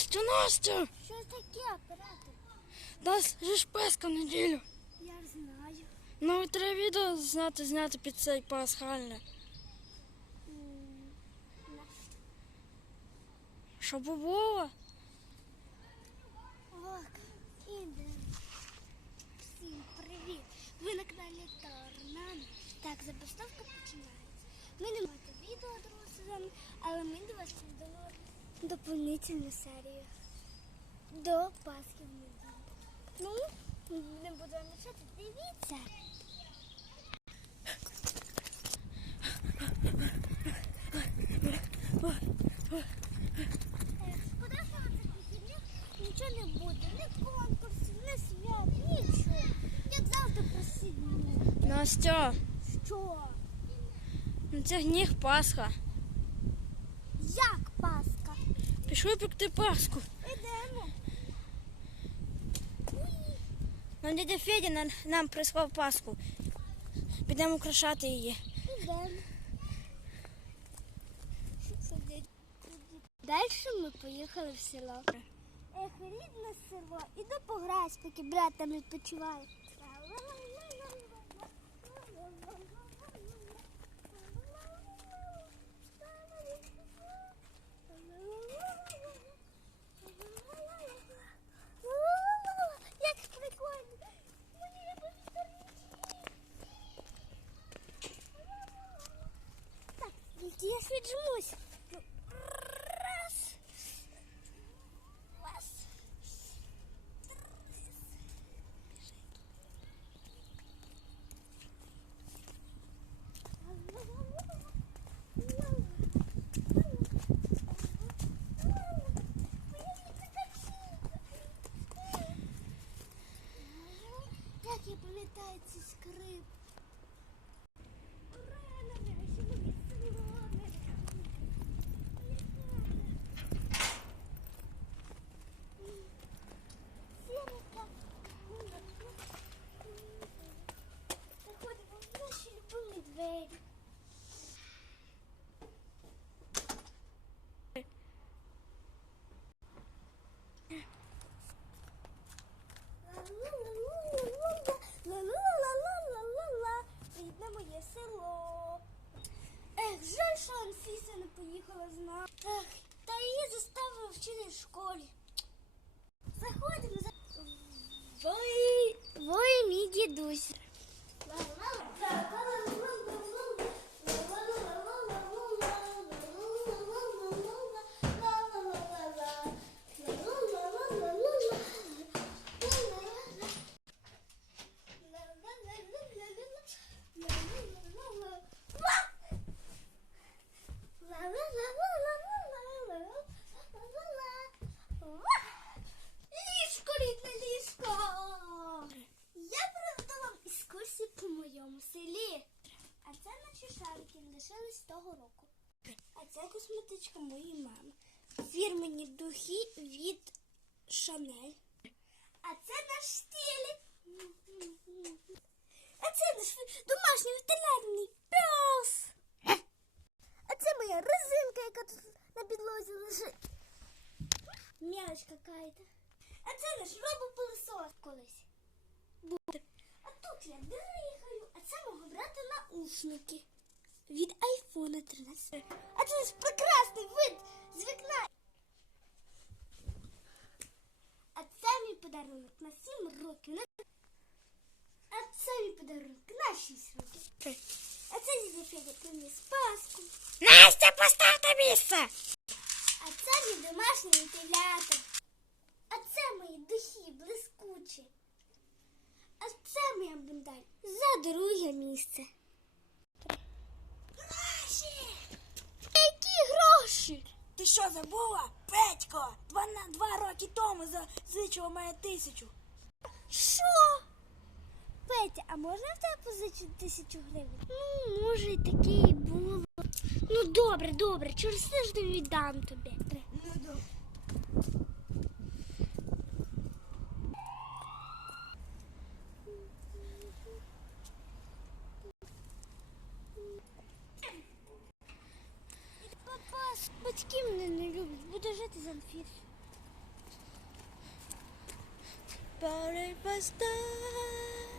Настя, Настя! Що таке, оператор? Нас же ж Пасха в неділю. Я знаю. Ну, треба відео зняти, зняти під цей пасхальне. Щоб було. Ок, ідемо. Всім привіт! Ви на каналі Торнадо. Так, забастовка починається. Ми не маємо відео другого сезону, але ми до вас придумали доповнительну серію до Пасхи в неділю. Ну, не буду вам мішати, дивіться. Нічого не буде. Ні конкурсів, ні свят, нічого. Як завжди просідні. Настя, Що? на цих днях Пасха. Як Пасха? Пішли пекти Пасху. Ідемо. Нам дядя Федя нам, нам прислав Пасху. Підемо украшати її. Ідемо. Далі ми поїхали в село. Ех, рідне село. Іду пограюсь, поки брат там відпочиває. Як прикольно. Мені як Так, тільки я ж віджмусь. Ну, Раз. Раз. Як я пам'ятаю ці скрип. Ура, нарешті моє село. Сірка. Заходимо в наші любимі двері. Ла-ла-ла-ла-ла-ла-ла. Рідне моє село. Ех, жаль, що Анфіса не поїхала з нами. Та її заставили вчити в школі. Заходимо за. Ви, ви мій дідусь. Ліжко, рідне ліжко. Я проведу вам екскурсію по моєму селі. А це шарики лишились того року. А це косметичка моєї мами. Фірмені духи від Шанель. А це наш стіль. А це наш домашній ветеринарний пес. А це моя резинка, яка тут на підлозі лежить. М'яч какая-то. А це наш робопилисос колись. Буде. А тут я дихаю, а це мого брата наушники. Від айфона 13. А це наш прекрасний вид з вікна. А це мій подарунок на 7 років. На- А це мій подарунок на 6 років. А це дідя Федя приніс паску. Настя, поставте місце! А це мій домашній вентилятор. Що забула? Петько, два, два роки тому зазичила мене тисячу. Що? Петя, а можна в тебе позичити тисячу гривень? Ну, може, і таке і було. Ну, добре, добре, через тиждень віддам тобі. But it was done.